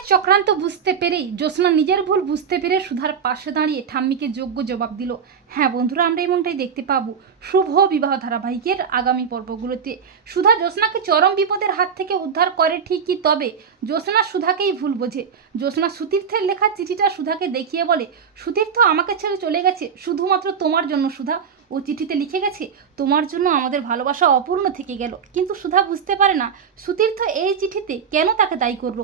ইমনের চক্রান্ত বুঝতে পেরেই জ্যোৎস্না নিজের ভুল বুঝতে পেরে সুধার পাশে দাঁড়িয়ে ঠাম্মিকে যোগ্য জবাব দিল। হ্যাঁ বন্ধুরা, আমরা এমনটাই দেখতে পাবো। শুভ বিবাহ ধারাবাহিকের আগামী পর্বগুলোতে। সুধা জ্যোৎস্নাকে চরম বিপদের হাত থেকে উদ্ধার করে ঠিকই, তবে জ্যোৎস্না সুধাকেই ভুল বোঝে। জ্যোৎস্না সুতীর্থের লেখা চিঠিটা সুধাকে দেখিয়ে বলে, সুতীর্থ আমাকে ছেড়ে চলে গেছে, শুধুমাত্র তোমার জন্য সুধা। ও চিঠিতে লিখে গেছে, তোমার জন্য আমাদের ভালোবাসা অপূর্ণ থেকে গেল। কিন্তু সুধা বুঝতে পারে না, সুতীর্থ এই চিঠিতে কেন তাকে দায়ী করল?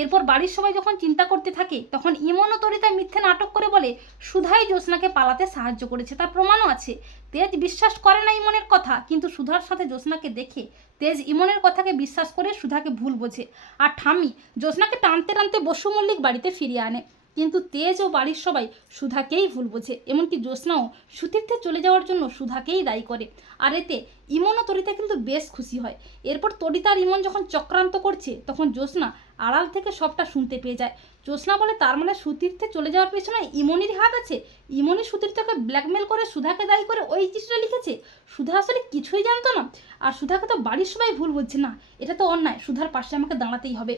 এরপর বাড়ির সবাই যখন চিন্তা করতে থাকে, তখন ইমন তরিতা মিথ্যে নাটক করে বলে, সুধাই জ্যোৎস্নাকে পালাতে সাহায্য করেছে, তার প্রমাণও আছে। তেজ বিশ্বাস করে না ইমনের কথা, কিন্তু সুধার সাথে জ্যোৎস্নাকে দেখে তেজ ইমনের কথাকে বিশ্বাস করে সুধাকে ভুল বোঝে। আর ঠামি জ্যোৎস্নাকে টানতে টানতে বসু মল্লিক বাড়িতে ফিরিয়ে আনে। কিন্তু তেজ ও বাড়ির সবাই সুধাকেই ভুল বোঝে, এমনকি জ্যোৎস্নাও সুতীর্থে চলে যাওয়ার জন্য সুধাকেই দায়ী করে। আর এতে ইমন ও তরিতা কিন্তু বেশ খুশি হয়। এরপর তরিতা আর ইমন যখন চক্রান্ত করছে, তখন জ্যোৎস্না আড়াল থেকে সবটা শুনতে পেয়ে যায়। জ্যোৎস্না বলে, তার মানে সুতীর্থে চলে যাওয়ার পেছনে ইমনির হাত আছে? ইমনি সুতীর্থকে ব্ল্যাকমেল করে সুধাকে দায়ী করে ওই চিঠিটা লিখেছে? সুধা আসলে কিছুই জানতো না। আর সুধাকে তো বাড়ির সবাই ভুল বলছে না। এটা তো অন্যায়। সুধার পাশে আমাকে দাঁড়াতেই হবে।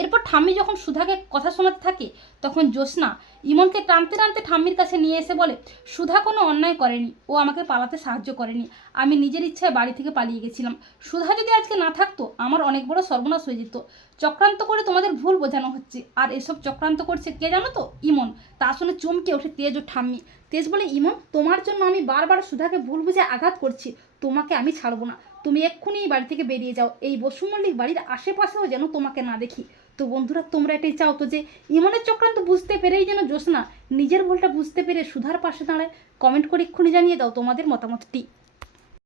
এরপর ঠাম্মি যখন সুধাকে কথা শোনাতে থাকে, তখন জ্যোৎস্না ইমনকে টানতে টানতে ঠাম্মির কাছে নিয়ে এসে বলে, সুধা কোনো অন্যায় করেনি। ও আমাকে পালাতে সাহায্য করেনি। আমি নিজের ইচ্ছায় বাড়ি থেকে পালিয়ে গেছিলাম। সুধা যদি আজকে না থাকতো, আমার অনেক বড় সর্বনাশ হয়ে যেত। চক্রান্ত করে তোমাদের ভুল বোঝানো হচ্ছে। আর এসব চক্রান্ত করছে কে জানো তো? ইমন। তা শুনে চমকে ওঠে তেজ ও ঠাম্মি। তেজ বলে ইমন তোমার জন্য আমি বারবার সুধাকে ভুল বুঝে আঘাত করছি। তোমাকে আমি ছাড়বো না। তুমি এক্ষুনি এই বাড়ি থেকে বেরিয়ে যাও। এই বসুমল্লিক বাড়ির আশেপাশেও যেন তোমাকে না দেখি। তো বন্ধুরা, তোমরা এটাই চাও তো যে, ইমনের চক্রান্ত বুঝতে পেরেই যেন জ্যোৎস্না নিজের ভুলটা বুঝতে পেরে সুধার পাশে দাঁড়ায়। কমেন্ট করে এক্ষুনি জানিয়ে দাও তোমাদের মতামতটি।